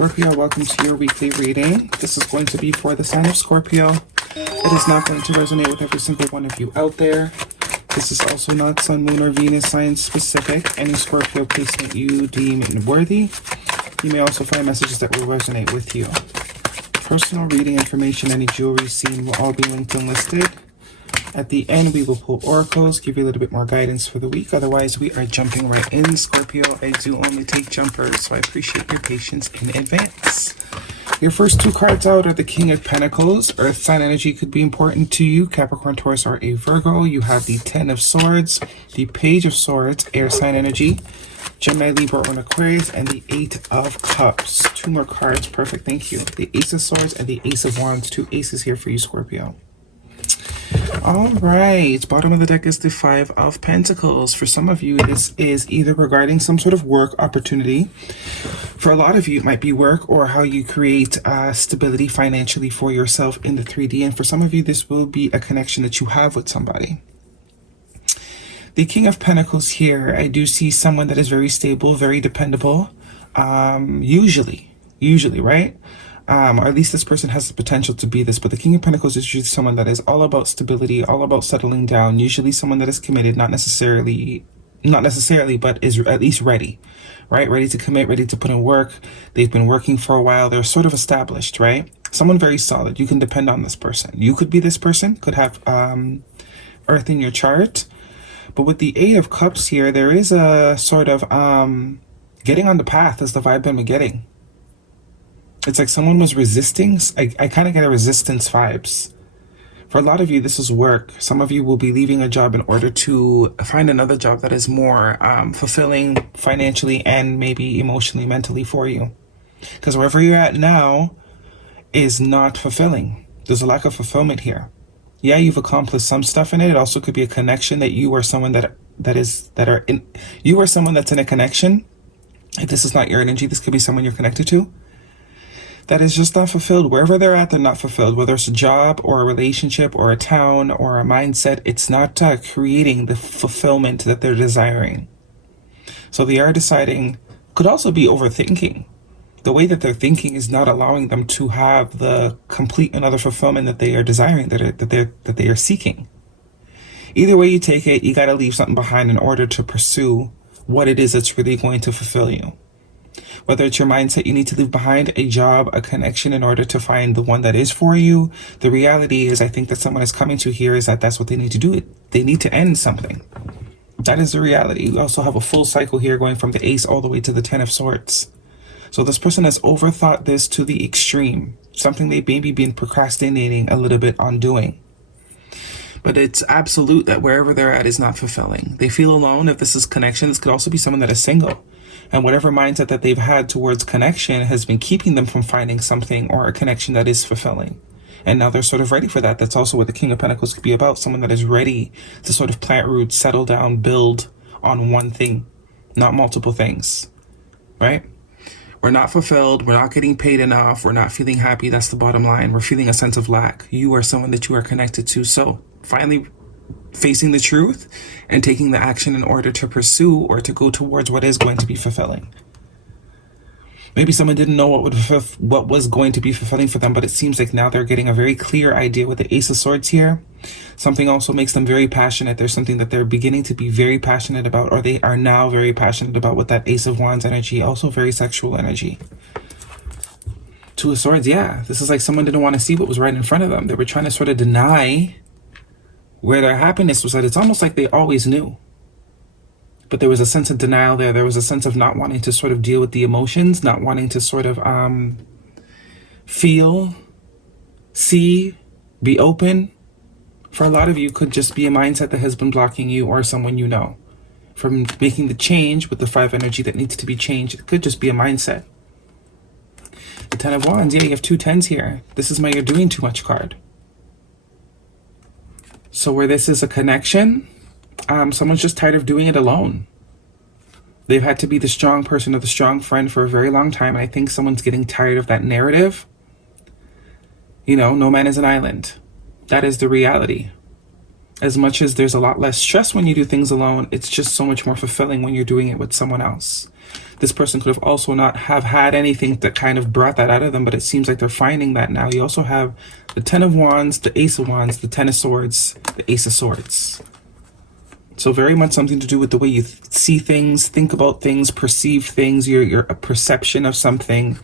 Scorpio, welcome to your weekly reading. This is going to be for the sign of Scorpio. It is not going to resonate with every single one of you out there. This is also not Sun, Moon, or Venus sign specific. Any Scorpio placement you deem worthy. You may also find messages that will resonate with you. Personal reading information, any jewelry seen will all be linked and listed. At the end, we will pull oracles, give you a little bit more guidance for the week. Otherwise, we are jumping right in, Scorpio. I do only take jumpers, so I appreciate your patience in advance. Your first two cards out are the King of Pentacles. Earth sign energy could be important to you. Capricorn, Taurus, or a Virgo. You have the Ten of Swords, the Page of Swords, air sign energy. Gemini, Libra, or Aquarius, and the Eight of Cups. Two more cards. Perfect. Thank you. The Ace of Swords and the Ace of Wands. Two aces here for you, Scorpio. All right, bottom of the deck is the Five of Pentacles. For some of you, this is either regarding some sort of work opportunity. For a lot of you, it might be work or how you create stability financially for yourself in the 3D. And for some of you, this will be a connection that you have with somebody. The King of Pentacles here, I do see someone that is very stable, very dependable, usually, right? Or at least this person has the potential to be this, but the King of Pentacles is usually someone that is all about stability, all about settling down, usually someone that is committed, not necessarily, but is at least ready, right? Ready to commit, ready to put in work. They've been working for a while. They're sort of established, right? Someone very solid. You can depend on this person. You could be this person, could have Earth in your chart. But with the Eight of Cups here, there is a sort of getting on the path is the vibe I'm getting. It's like someone was resisting. I kind of get a resistance vibes. For a lot of you, this is work. Some of you will be leaving a job in order to find another job that is more fulfilling financially and maybe emotionally, mentally for you. Because wherever you're at now is not fulfilling. There's a lack of fulfillment here. Yeah, you've accomplished some stuff in it. It also could be a connection that you are someone you are someone that's in a connection. If this is not your energy, this could be someone you're connected to. That is just not fulfilled. Wherever they're at, they're not fulfilled. Whether it's a job or a relationship or a town or a mindset, it's not creating the fulfillment that they're desiring. So they are deciding, could also be overthinking. The way that they're thinking is not allowing them to have the complete and utter fulfillment that they are desiring, that they are seeking. Either way you take it, you got to leave something behind in order to pursue what it is that's really going to fulfill you. Whether it's your mindset, you need to leave behind a job, a connection in order to find the one that is for you. The reality is, I think that someone is coming to here is that that's what they need to do. They need to end something. That is the reality. We also have a full cycle here going from the Ace all the way to the Ten of Swords. So this person has overthought this to the extreme. Something they maybe been procrastinating a little bit on doing. But it's absolute that wherever they're at is not fulfilling. They feel alone. If this is connection, this could also be someone that is single. And whatever mindset that they've had towards connection has been keeping them from finding something or a connection that is fulfilling. And now they're sort of ready for that. That's also what the King of Pentacles could be about. Someone that is ready to sort of plant roots, settle down, build on one thing, not multiple things, right? We're not fulfilled. We're not getting paid enough. We're not feeling happy. That's the bottom line. We're feeling a sense of lack. You are someone that you are connected to. So finally facing the truth and taking the action in order to pursue or to go towards what is going to be fulfilling. Maybe someone didn't know what was going to be fulfilling for them, but it seems like now they're getting a very clear idea with the Ace of Swords here. Something also makes them very passionate. There's something that they're beginning to be very passionate about, or they are now very passionate about with that Ace of Wands energy, also very sexual energy. Two of Swords, yeah. This is like someone didn't want to see what was right in front of them. They were trying to sort of deny where their happiness was at. It's almost like they always knew. But there was a sense of denial there. There was a sense of not wanting to sort of deal with the emotions, not wanting to sort of feel, see, be open. For a lot of you, could just be a mindset that has been blocking you or someone you know from making the change with the Five energy that needs to be changed. It could just be a mindset. The Ten of Wands, yeah, you have two tens here. This is my you're doing too much card. So where this is a connection, someone's just tired of doing it alone. They've had to be the strong person or the strong friend for a very long time. And I think someone's getting tired of that narrative. You know, no man is an island. That is the reality. As much as there's a lot less stress when you do things alone, it's just so much more fulfilling when you're doing it with someone else. This person could have also not have had anything that kind of brought that out of them, but it seems like they're finding that now. You also have the Ten of Wands, the Ace of Wands, the Ten of Swords, the Ace of Swords. So very much something to do with the way you see things, think about things, perceive things, your perception of something.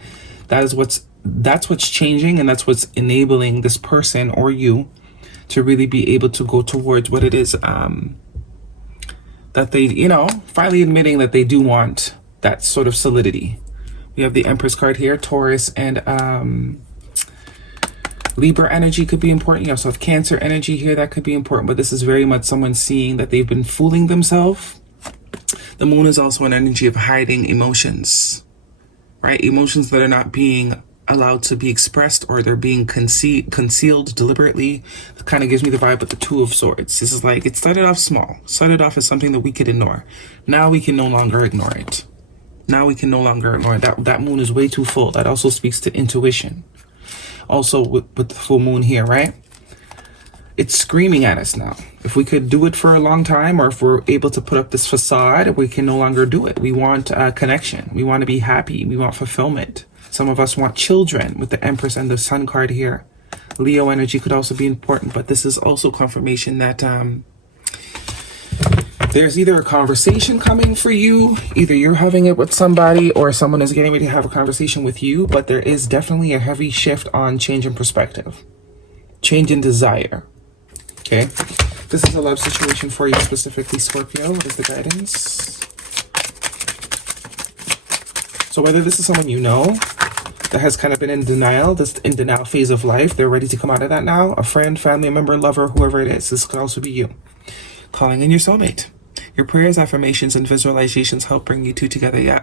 That's what's changing, and that's what's enabling this person or you to really be able to go towards what it is that they, you know, finally admitting that they do want that sort of solidity. We have the Empress card here. Taurus and Libra energy could be important. You also have Cancer energy here. That could be important, but this is very much someone seeing that they've been fooling themselves. The Moon is also an energy of hiding emotions, right? Emotions that are not being allowed to be expressed, or they're being concealed deliberately. It kind of gives me the vibe with the Two of Swords. This is like, it started off small, started off as something that we could ignore. Now we can no longer ignore it. Now we can no longer ignore it. That moon is way too full. That also speaks to intuition. Also with the full moon here, right? It's screaming at us now. If we could do it for a long time, or if we're able to put up this facade, we can no longer do it. We want connection. We want to be happy. We want fulfillment. Some of us want children with the Empress and the Sun card here. Leo energy could also be important, but this is also confirmation that there's either a conversation coming for you, either you're having it with somebody, or someone is getting ready to have a conversation with you, but there is definitely a heavy shift on change in perspective, change in desire. Okay, this is a love situation for you specifically, Scorpio. What is the guidance? So whether this is someone you know that has kind of been in denial, this in denial phase of life, they're ready to come out of that now. A friend, family member, lover, whoever it is, this could also be you. Calling in your soulmate. Your prayers, affirmations, and visualizations help bring you two together. Yeah,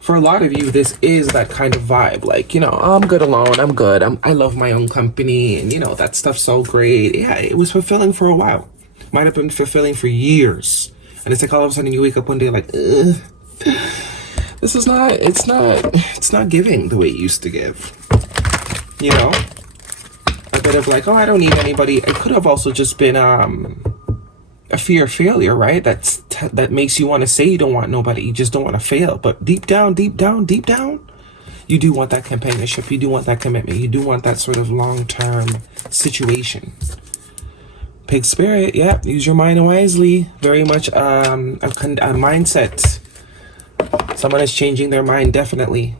for a lot of you, this is that kind of vibe. Like, you know, I'm good alone. I'm good. I love my own company. And, you know, that stuff's so great. Yeah, it was fulfilling for a while. Might have been fulfilling for years. And it's like all of a sudden you wake up one day like, ugh. This is not, it's not giving the way it used to give. You know? A bit of like, oh, I don't need anybody. It could have also just been a fear of failure, right? That makes you want to say you don't want nobody. You just don't want to fail. But deep down, you do want that companionship. You do want that commitment. You do want that sort of long-term situation. Pig spirit, yeah. Use your mind wisely. Very much a mindset. Someone is changing their mind, definitely.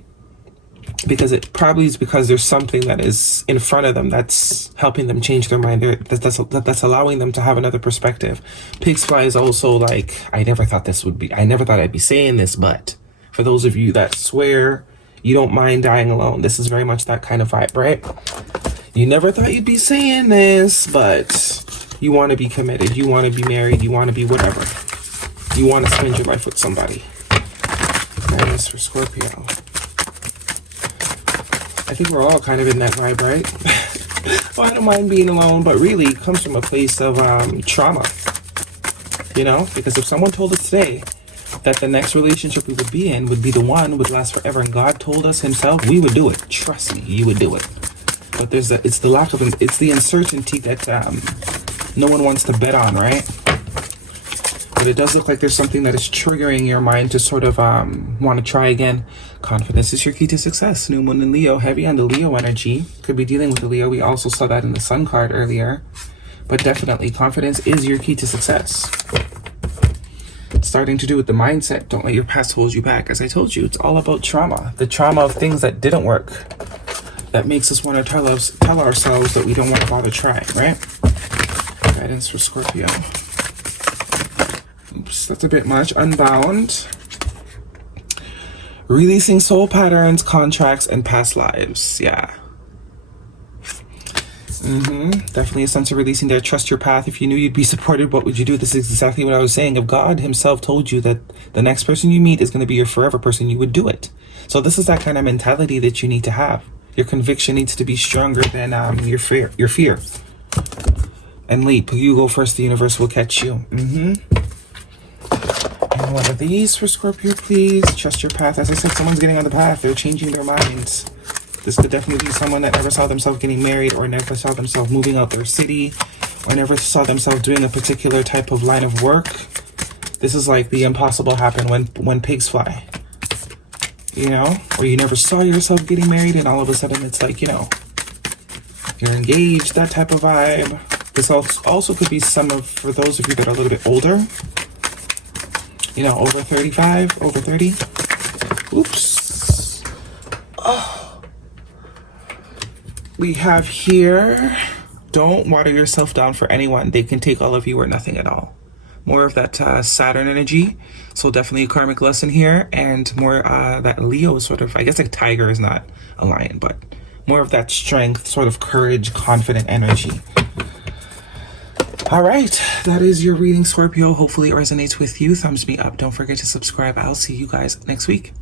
Because it probably is because there's something that is in front of them that's helping them change their mind. That's allowing them to have another perspective. Pig's fly is also like, I never thought I'd be saying this, but for those of you that swear you don't mind dying alone, this is very much that kind of vibe, right? You never thought you'd be saying this, but you want to be committed. You want to be married. You want to be whatever. You want to spend your life with somebody. That is for Scorpio. I think we're all kind of in that vibe, right? Well, I don't mind being alone, but really it comes from a place of trauma. You know, because if someone told us today that the next relationship we would be in would be the one would last forever, and God told us himself, we would do it. Trust me, you would do it. But it's the uncertainty that no one wants to bet on, right? But it does look like there's something that is triggering your mind to sort of want to try again. Confidence is your key to success. New moon in Leo, heavy on the Leo energy. Could be dealing with the Leo. We also saw that in the Sun card earlier. But definitely, confidence is your key to success. Starting to do with the mindset. Don't let your past hold you back. As I told you, it's all about trauma. The trauma of things that didn't work. That makes us want to tell ourselves that we don't want to bother trying, right? Guidance for Scorpio. Oops, that's a bit much. Unbound. Releasing soul patterns, contracts, and past lives. Yeah. Definitely a sense of releasing there. Trust your path. If you knew you'd be supported, what would you do? This is exactly what I was saying. If God himself told you that the next person you meet is going to be your forever person, you would do it. So this is that kind of mentality that you need to have. Your conviction needs to be stronger than your fear. And leap. You go first. The universe will catch you. And one of these for Scorpio, please. Trust your path. As I said, someone's getting on the path. They're changing their minds. This could definitely be someone that never saw themselves getting married, or never saw themselves moving out their city, or never saw themselves doing a particular type of line of work. This is like the impossible happen when pigs fly. You know, or you never saw yourself getting married and all of a sudden it's like, you know, you're engaged, that type of vibe. This also could be for those of you that are a little bit older, you know, over 35, over 30. Oops. Oh. We have here, don't water yourself down for anyone. They can take all of you or nothing at all. More of that Saturn energy. So definitely a karmic lesson here, and more that Leo sort of, I guess like tiger is not a lion, but more of that strength, sort of courage, confident energy. All right, that is your reading, Scorpio. Hopefully it resonates with you. Thumbs me up. Don't forget to subscribe. I'll see you guys next week.